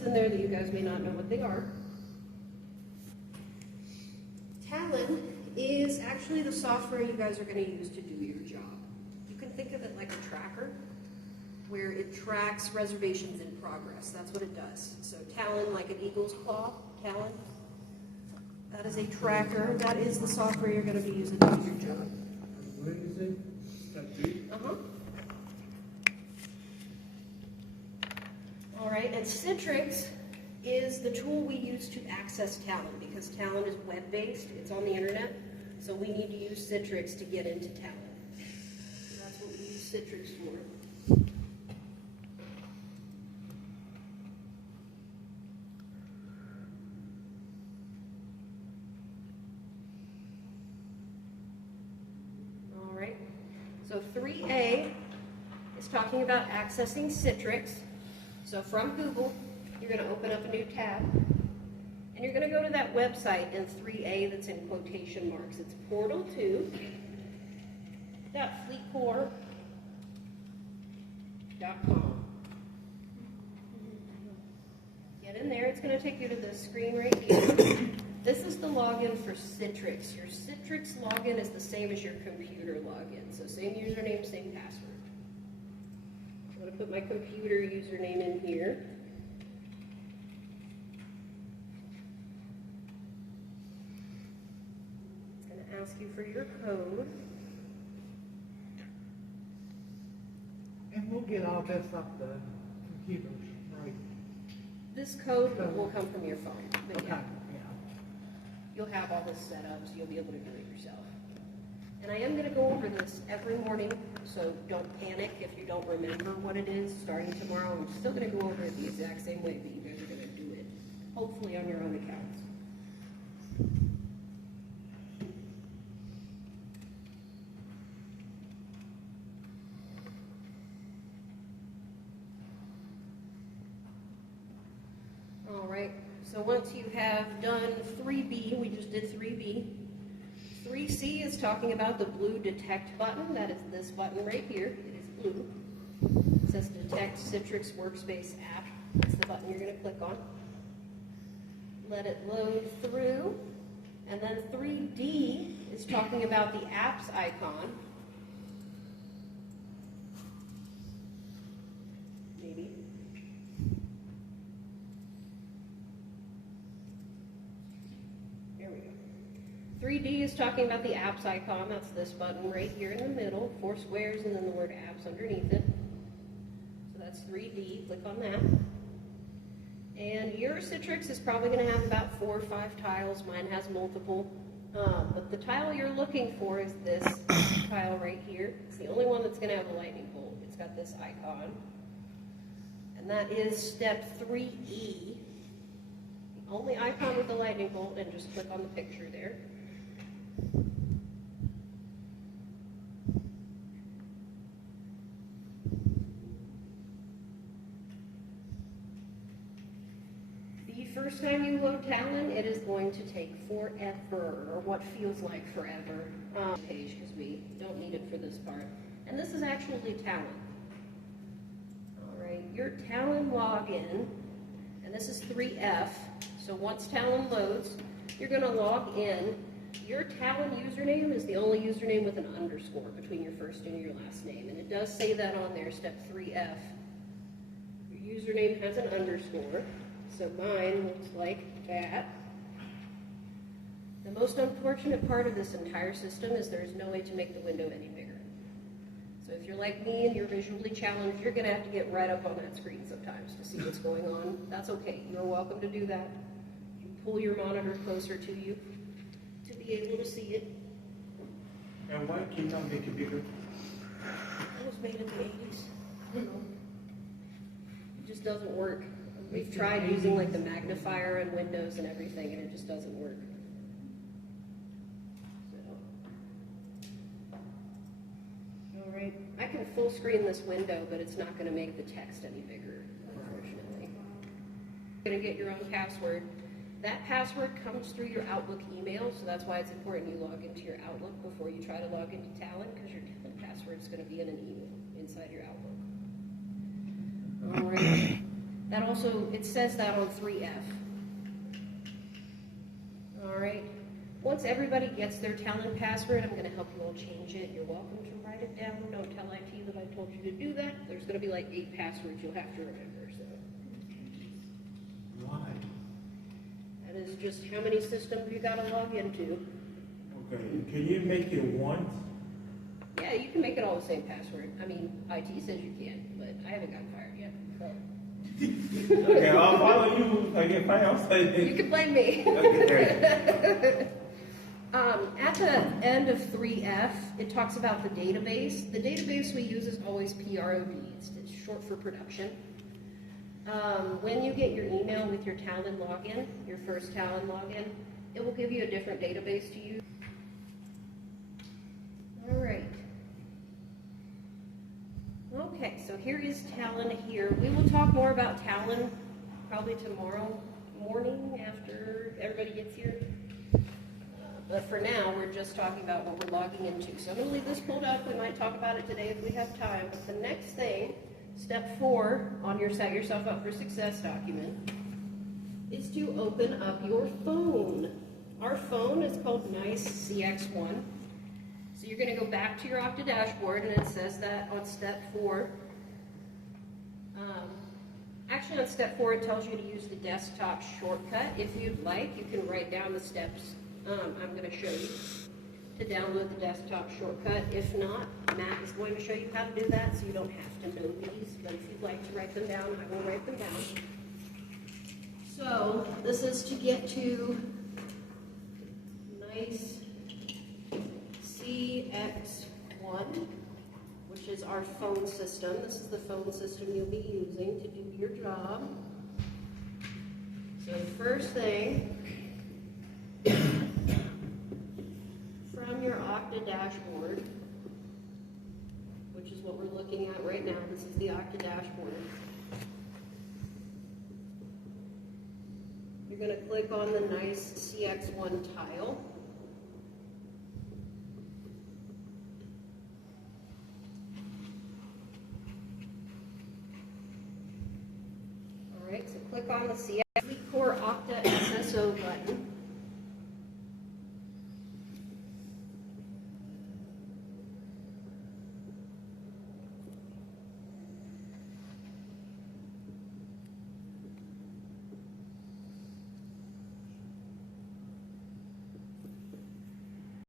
snippets in there that you guys may not know what they are. Talon is actually the software you guys are going to use to do your job. You can think of it like a tracker, where it tracks reservations in progress. That's what it does. So Talon, like an eagle's claw, Talon, that is a tracker. That is the software you're going to be using to do your job. What did you say? Step 3? Uh-huh. All right, and Citrix is the tool we use to access Talon, because Talon is web-based, it's on the internet, so we need to use Citrix to get into Talon. So that's what we use Citrix for. All right, so 3A is talking about accessing Citrix. So from Google, you're going to open up a new tab, and you're going to go to that website in 3A that's in quotation marks. It's portal2.fleetcore.com. Get in there. It's going to take you to this screen right here. This is the login for Citrix. Your Citrix login is the same as your computer login. So same username, same password. I'm going to put my computer username in here. It's going to ask you for your code. And we'll get all this up the computers, right? This code will come from your phone. But Okay, yeah, yeah. you'll have all this set up, so you'll be able to do it yourself. And I am going to go over this every morning, so don't panic if you don't remember what it is. Starting tomorrow, I'm still going to go over it the exact same way that you guys are going to do it, hopefully on your own accounts. All right, so once you have done 3B, we just did 3B. 3C is talking about the blue detect button. That is this button right here. It is blue. It says detect Citrix Workspace app. That's the button you're going to click on. Let it load through. And then 3D is talking about the apps icon. Maybe. There we go. 3D is talking about the apps icon. That's this button right here in the middle, 4 squares and then the word apps underneath it. So that's 3D. Click on that. And your Citrix is probably going to have about 4 or 5 tiles. Mine has multiple. But the tile you're looking for is this tile right here. It's the only one that's going to have a lightning bolt. It's got this icon. And that is step 3E. The only icon with the lightning bolt, and just click on the picture there. The first time you load Talon, it is going to take forever, or what feels like forever, page, because we don't need it for this part. And this is actually Talon. All right, your Talon login, and this is 3F, so once Talon loads, you're going to log in. Your Talon username is the only username with an underscore between your first and your last name, and it does say that on there, step 3F. Your username has an underscore, so mine looks like that. The most unfortunate part of this entire system is there's no way to make the window any bigger. So if you're like me and you're visually challenged, you're going to have to get right up on that screen sometimes to see what's going on. That's okay. You're welcome to do that. You pull your monitor closer to you to be able to see it. And why can't I make it bigger? It was made in the 80s. I don't know. It just doesn't work. We've tried using like the magnifier on Windows and everything, and it just doesn't work. All right, I can full screen this window, but it's not going to make the text any bigger, unfortunately. You're going to get your own password. That password comes through your Outlook email, so that's why it's important you log into your Outlook before you try to log into Talon, because your Talon password is going to be in an email inside your Outlook. All right. That also, it says that on 3F. All right. Once everybody gets their Talon password, I'm gonna help you all change it. You're welcome to write it down. Don't tell IT that I told you to do that. There's gonna be like 8 passwords you'll have to remember, so. Why? That is just how many systems you gotta log into. Okay, can you make it once? Yeah, you can make it all the same password. I mean, IT says you can, but I haven't gotten fired yet, so. Okay, I'll follow you. I get fired, I'll say You can blame me. Okay. At the end of 3F, it talks about the database. The database we use is always PROD. It's short for production. When you get your email with your Talon login, your first Talon login, it will give you a different database to use. All right. Okay, so here is Talon here. We will talk more about Talon probably tomorrow morning after everybody gets here. But for now, we're just talking about what we're logging into. So I'm going to leave this pulled up. We might talk about it today if we have time. But the next thing, step 4 on your Set Yourself Up for Success document, is to open up your phone. Our phone is called NICE CX1. So you're going to go back to your Okta dashboard, and it says that on step 4. Actually, on step 4, it tells you to use the desktop shortcut. If you'd like, you can write down the steps I'm going to show you to download the desktop shortcut. If not, Matt is going to show you how to do that, so you don't have to know these. But if you'd like to write them down, I will write them down. So this is to get to NICE CX1, which is our phone system. This is the phone system you'll be using to do your job. So the first thing, from your Okta dashboard, which is what we're looking at right now, this is the Okta dashboard. You're going to click on the NICE CX1 tile. All right, so click on the CX.